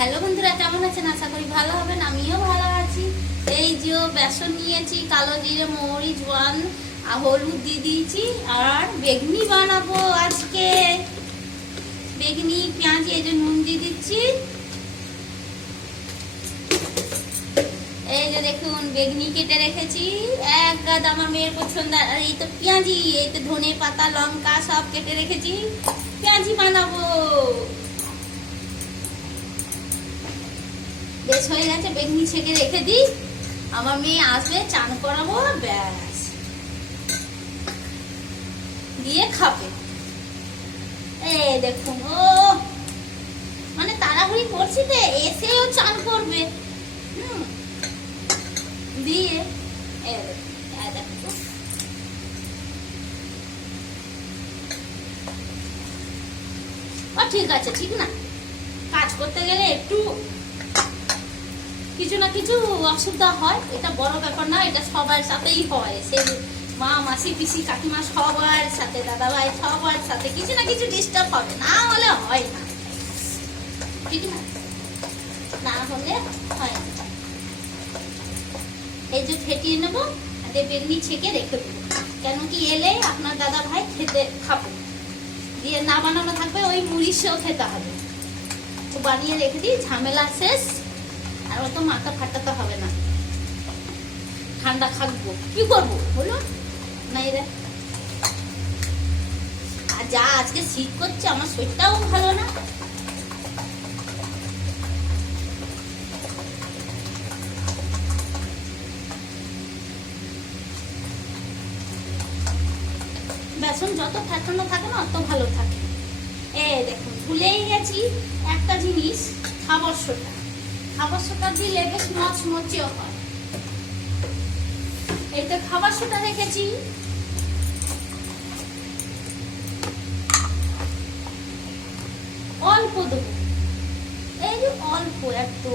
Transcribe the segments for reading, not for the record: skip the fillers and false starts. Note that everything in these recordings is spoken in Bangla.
হ্যালো বন্ধুরা, কেমন আছেন? আশা করি ভালো হবেন। আমিও ভালো আছি। এই যে বেসন নিয়েছি, কালো জিরে, মৌরি, জোয়ান আর হলুদ দিয়ে দিয়েছি। আর বেগনি বানাবো আজকে। বেগনি, পেঁয়াজ, এই যে নুন দিয়ে দিচ্ছি। এই যে দেখুন বেগনি কেটে রেখেছি, এক গাদ আমার মেয়ের পছন্দ। আর এই তো পেঁয়াজি, এই তো ধনে পাতা, লঙ্কা সব কেটে রেখেছি, পেঁয়াজি বানাবো। বেশ হয়ে গেছে, বেগনি ছেঁকে রেখে দিই। আমার মেয়ে আসবে, চান করাবো, ব্যাস দিয়ে খাবে। এই দেখুন, ও মানে তাড়াহুড়ি করছি তো, এসেও চান করবে। দিয়ে ঠিক আছে, ঠিক না? কাজ করতে গেলে একটু কিছু না কিছু অসুবিধা হয়, এটা বড় ব্যাপার না, এটা সবার সাথেই হয়। সে মা, মাসি, পিসি, কাকিমা সবার সাথে, দাদা ভাই সবার সাথে কিছু না কিছু ডিস্টার্ব হবে, না হলে হয় না, ঠিক না? না হলে হয় না। এই যে ফেটিয়ে নেবো, বেগনি ছেঁকে রেখে দেবো, কেন কি এলে আপনার দাদা ভাই খেতে খাবো। দিয়ে না বানানো থাকবে, ওই মুড়ির সেও খেতে হবে। তো বানিয়ে রেখে দিই, ঝামেলা শেষ। আর অত মাথা ফাটাতে হবে না, ঠান্ডা খাবো, কি করবো বলো না? এরা আর যা আজকে শীত করছে, আমার শরীরটাও ভালো না। বেসন যত ফেটানো থাকে না, অত ভালো থাকে। দেখুন, ভুলেই গেছি একটা জিনিস, খাবার সোডা। খাবার সোডা দিলে বেশ মচমচে হয়। এইটা খাবার সোডা রেখেছি, অল্প দেবো, এই যে অল্প একটু।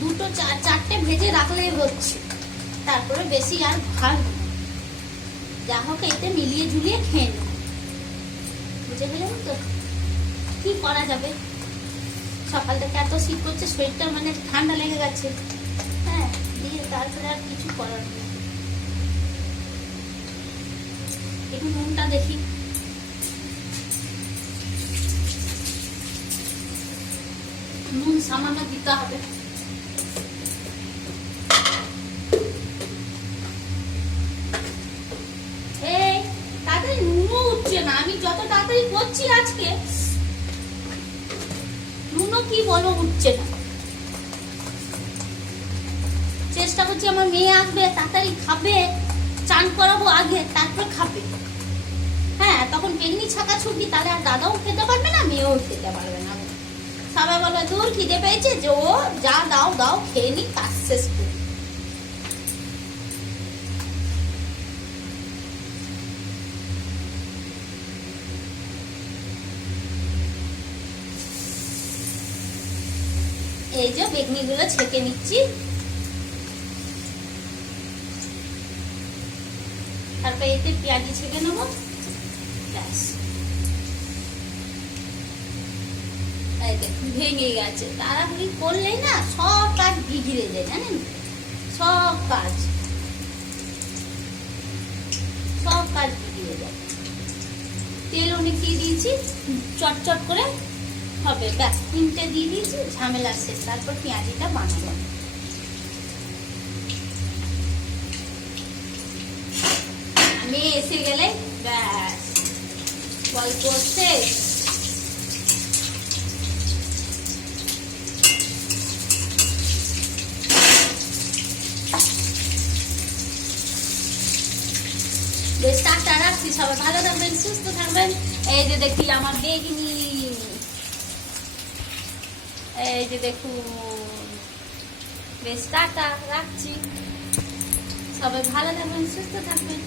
দুটো চারটে ভেজে রাখলেই হচ্ছে, তারপরে বেশি আর ভাগ যা হোক এতে মিলিয়ে ঝুলিয়ে খেয়ে নেব। বুঝে গেলেন তো? কি করা যাবে, সকাল থেকে এত শীত করছে, শরীরটা মানে ঠান্ডা লেগে গেছে। হ্যাঁ, দিয়ে তারপরে আর কিছু করার নেই। একটু নুনটা দেখি, নুন সামান্য দিতে হবে। না, আমি যত তাড়াতাড়ি করছি আজকে, নুনও কি বলো উঠছে না। চেষ্টা করছি আমার মেয়ে আসবে, তাড়াতাড়ি খাবে, চান করাবো আগে, তারপর খাবে। হ্যাঁ, তখন বেগনি ছাকা ছুটবি, তাহলে আর দাদাও খেতে পারবে না, মেয়েও খেতে পারবে না। সবাই বলবে দূর খিদে পেয়েছে, যে ও যা দাও দাও খেয়ে নি, কাজ শেষ করি। এই যে বেগনি গুলো ছেঁকে নিচ্ছি, তারপর এতে পেঁয়াজি ছেঁকে নেবো, ব্যাস। ভেঙে গেছে, তাড়াহুড়ি করলেই না সব কাজ বিগড়ে যায়, জানেন? সব কাজ বিগড়ে যায়। তেল অনেক দিয়ে দিয়েছি, চটচট করে হবে, ব্যাস। তিনটে দিয়ে দিয়েছি, ঝামেলা শেষ। তারপর পেঁয়াজিটা বানাবো। আমি এসে গেলে ব্যাস, গল্প শেষ। বেশ, টাটা, রাখছি। সবাই ভালো থাকবেন, সুস্থ থাকবেন। এই যে দেখি আমার বেগনি, এই যে দেখুন। বেশ, টাটা, রাখছি। সবাই ভালো থাকবেন, সুস্থ থাকবেন।